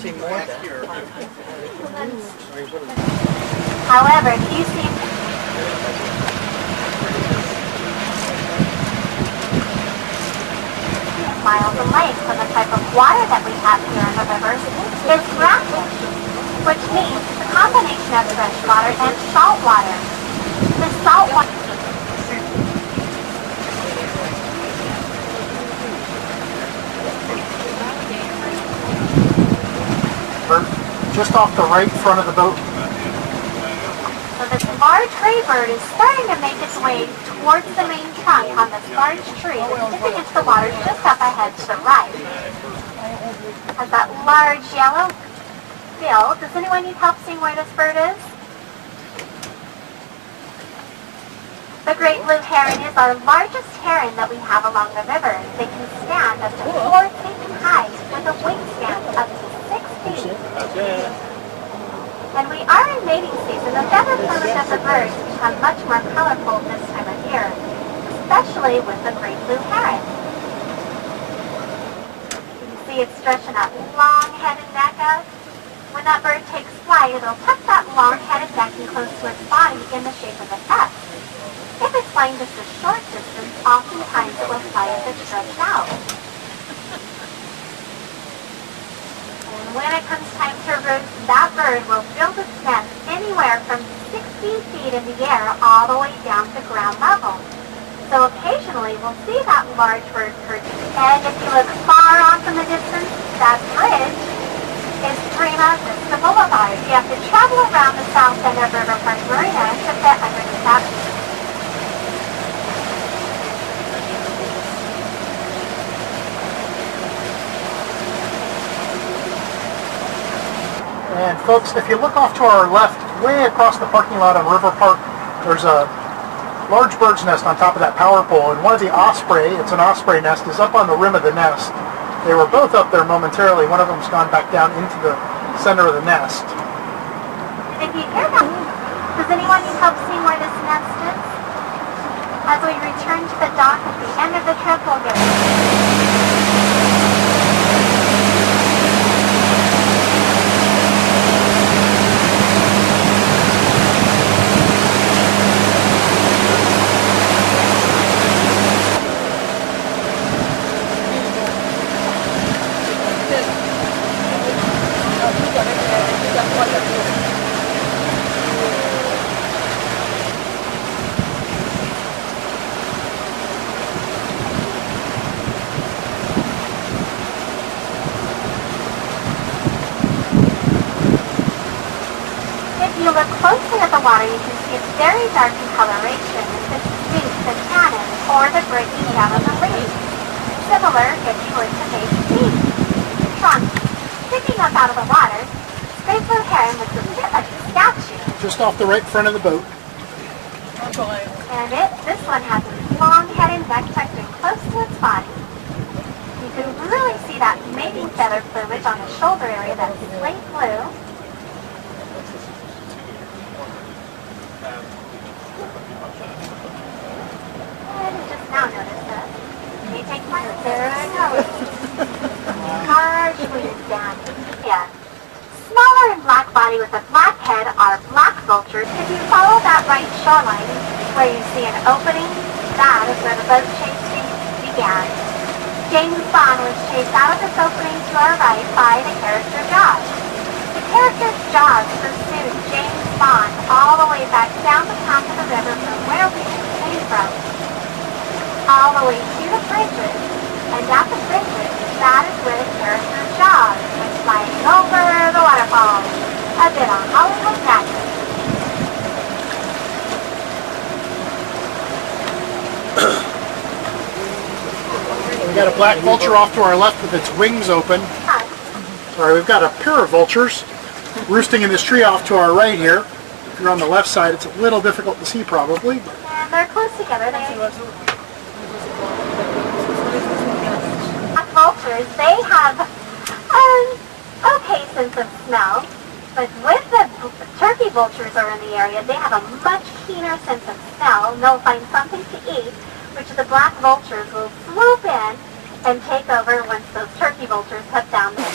see more of that. However, do you see miles in length, and the type of water that we have here in the river is brackish, which means it's a combination of fresh water and salt water. The salt water just off the right front of the boat. So this large gray bird is starting to make its way towards the main trunk on this large tree that's dipping into the water just up ahead to the right. Has that large yellow bill. Does anyone need help seeing where this bird is? The great blue heron is our largest heron that we have along the river. They can stand up to 4 feet in height with a wingspan up to 6 feet. And we are in mating season. The feather plumage of the birds become much more colorful this time of year, especially with the great blue heron. You can see it's stretching that long head and neck out. When that bird takes flight, it'll tuck that long-headed neck in close to its body in the shape of an S. If it's flying just a short distance, oftentimes it will fly as it's stretched out. When it comes time to roost, that bird will build its nest anywhere from 60 feet in the air all the way down to ground level. So occasionally we'll see that large bird perching. And if you look far off in the distance, that bridge is Prima Vista Boulevard. You have to travel around the south end of River Park Marina to fit underneath that. And folks, if you look off to our left, way across the parking lot of River Park, there's a large bird's nest on top of that power pole, and one of the osprey, it's an osprey nest, is up on the rim of the nest. They were both up there momentarily. One of them's gone back down into the center of the nest. If you hear that, does anyone need help seeing where this nest is? As we return to the dock at the end of the trip, we'll get water, you can see it's very dark in coloration. This is the tannin, or the breaking down of the leaves. Similar if you were to make tea. Trunk. Sticking up out of the water, great blue heron looks a bit like a statue. Just off the right front of the boat. And this one has a long head and neck tucked in close to its body. You can really see that mating feather plumage on the shoulder area that's slate blue. Now notice this. You take my there it goes. Large wings down. Yeah. Smaller and black body with a black head are black vultures. If you follow that right shoreline where you see an opening, that is where the boat chase began. James Bond was chased out of this opening to our right by the character Jaws. The character Jaws pursued James Bond all the way back down the path of the river from where we came from. All the way to the bridges, and at the bridges, that is where the character Jaws was flying over the waterfall. A bit of Hollywood magic. We got a black vulture off to our left with its wings open. Sorry, we've got a pair of vultures roosting in this tree off to our right here. If you're on the left side, it's a little difficult to see probably. And they're close together. Vultures, they have okay sense of smell, but with the turkey vultures are in the area, they have a much keener sense of smell, and they'll find something to eat, which the black vultures will swoop in and take over once those turkey vultures have found them.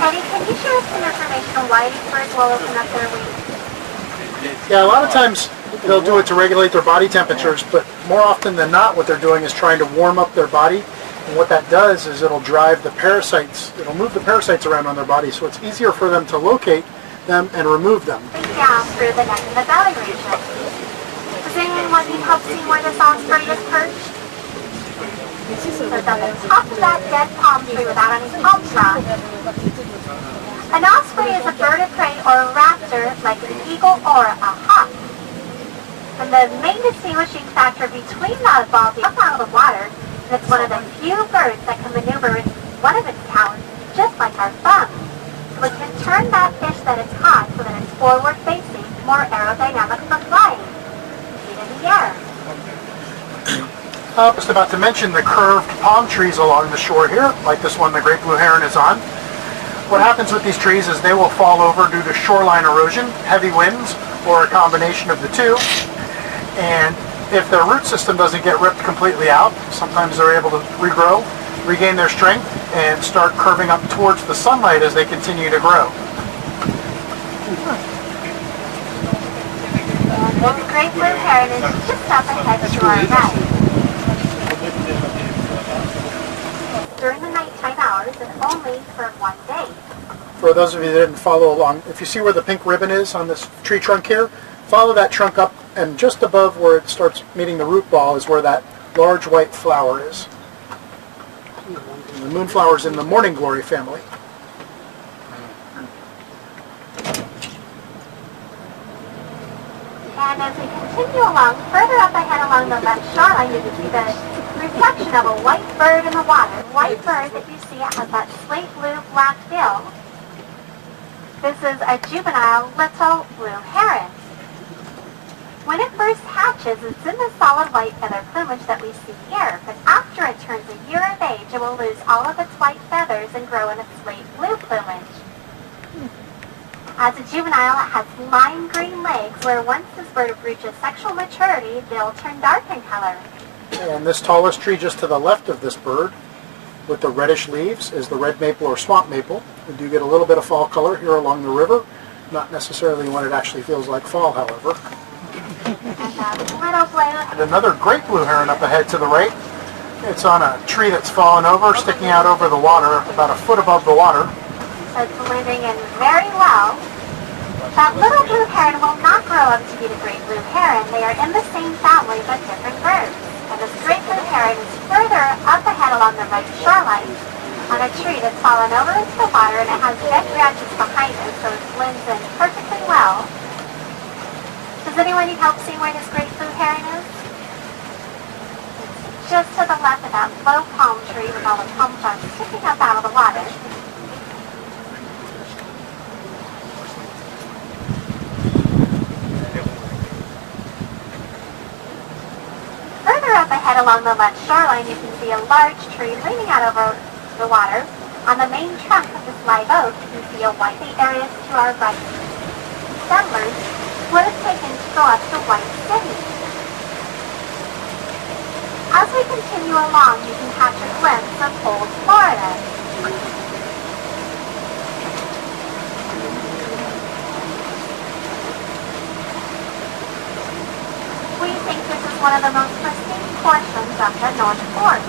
Eddie, can you share some information on why these birds will open up their wings? Yeah, a lot of times they'll do it to regulate their body temperatures, but more often than not what they're doing is trying to warm up their body. And what that does is it'll drive the parasites, it'll move the parasites around on their body, so it's easier for them to locate them and remove them. Down through the neck and the belly region. Does anyone need help seeing where this osprey is perched? So it's on the top of that dead palm tree without any palms around. An osprey is a bird of prey or a raptor like an eagle or a hawk. And the main distinguishing factor between that ball is out of the water, and it's one of the few birds that can maneuver with one of its talons, just like our thumb. So it can turn that fish that it's caught so that it's forward facing, more aerodynamic for flying. Feet in the air. I was just about to mention the curved palm trees along the shore here, like this one the great blue heron is on. What happens with these trees is they will fall over due to shoreline erosion, heavy winds, or a combination of the two. And if their root system doesn't get ripped completely out, sometimes they're able to regrow, regain their strength, and start curving up towards the sunlight as they continue to grow. The great blue heron is just up ahead to our right. During the nighttime hours and only for one day. For those of you that didn't follow along, if you see where the pink ribbon is on this tree trunk here, follow that trunk up, and just above where it starts meeting the root ball is where that large white flower is. And the moonflower is in the morning glory family. And as we continue along, further up ahead along the left shoreline, you can see the reflection of a white bird in the water. The white bird that you see has that slate blue black bill. This is a juvenile little blue heron. When it first hatches, it's in the solid white feather plumage that we see here, but after it turns a year of age, it will lose all of its white feathers and grow in its slate blue plumage. As a juvenile, it has lime green legs, where once this bird reaches sexual maturity, they'll turn dark in color. And this tallest tree just to the left of this bird, with the reddish leaves, is the red maple or swamp maple. We do get a little bit of fall color here along the river, not necessarily when it actually feels like fall, however. And another great blue heron up ahead to the right. It's on a tree that's fallen over, sticking out over the water, about a foot above the water. It's blending in very well. That little blue heron will not grow up to be the great blue heron. They are in the same family but different birds. And this great blue heron is further up ahead along the right shoreline on a tree that's fallen over into the water, and it has dead branches behind it, so it blends in perfectly well. Does anyone need help seeing where this great blue heron is? It's just to the left of that low palm tree with all the palm trunks sticking up out of the water. Further up ahead along the left shoreline, you can see a large tree leaning out over the water. On the main trunk of this live oak, you can see a whitey area to our right. Settlers would have taken to go up to White City. As we continue along, you can catch a glimpse of old Florida. We think this is one of the most pristine portions of the North Fork.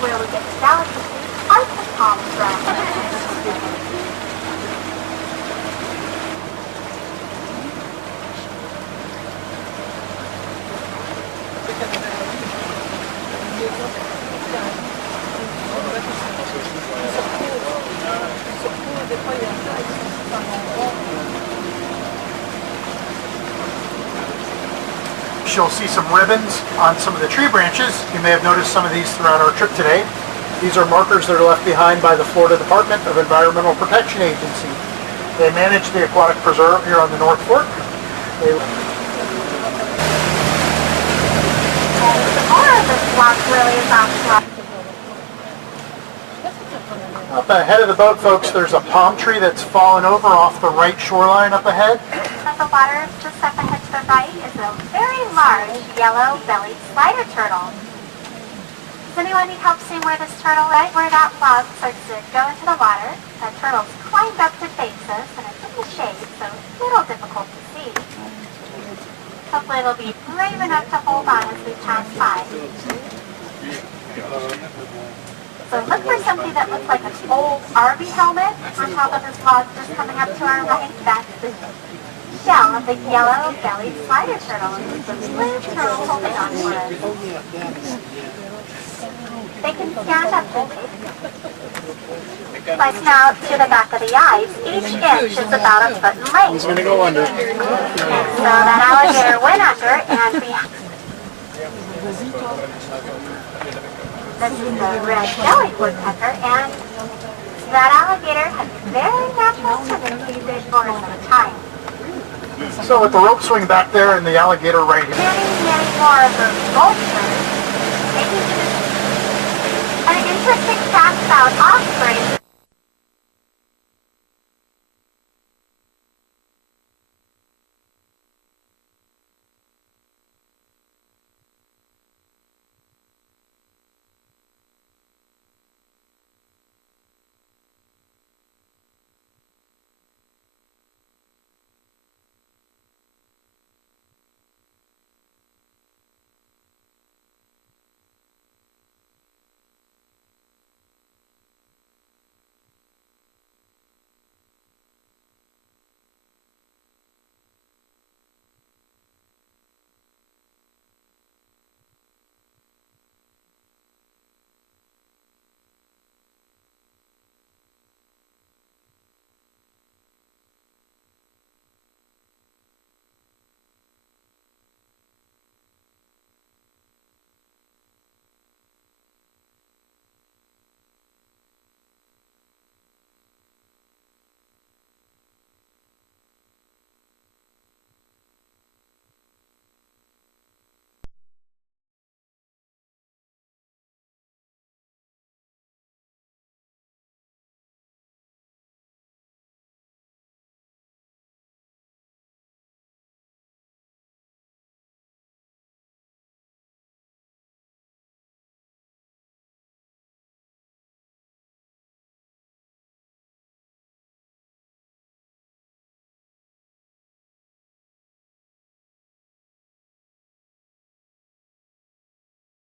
Where we get the delicacy parts of palms from. beach, you'll see some ribbons on some of the tree branches. You may have noticed some of these throughout our trip today. These are markers that are left behind by the Florida Department of Environmental Protection Agency. They manage the aquatic preserve here on the North Fork. Up ahead of the boat, folks, there's a palm tree that's fallen over off the right shoreline up ahead. At the water just up ahead to the right is a very large yellow-bellied slider turtle. Does anyone need help seeing where this turtle, right where that log starts to go into the water? That turtle's climbed up to face us, and it's in the shade, so it's a little difficult to see. Hopefully it'll be brave enough to hold on as we pass by. So look for something that looks like an old RV helmet on top of this log just coming up to our right. That's the shell of the yellow-bellied slider turtle. It's a blue turtle holding on to it. They can stand up to it. By snout to the back of the eyes, each inch is about a foot in length. He's going to go under. So that alligator went under, and this is the red-bellied woodpecker, and that alligator had very natural tendencies for some time. So with the rope swing back there and the alligator right here. Many more of those vultures. An interesting fact about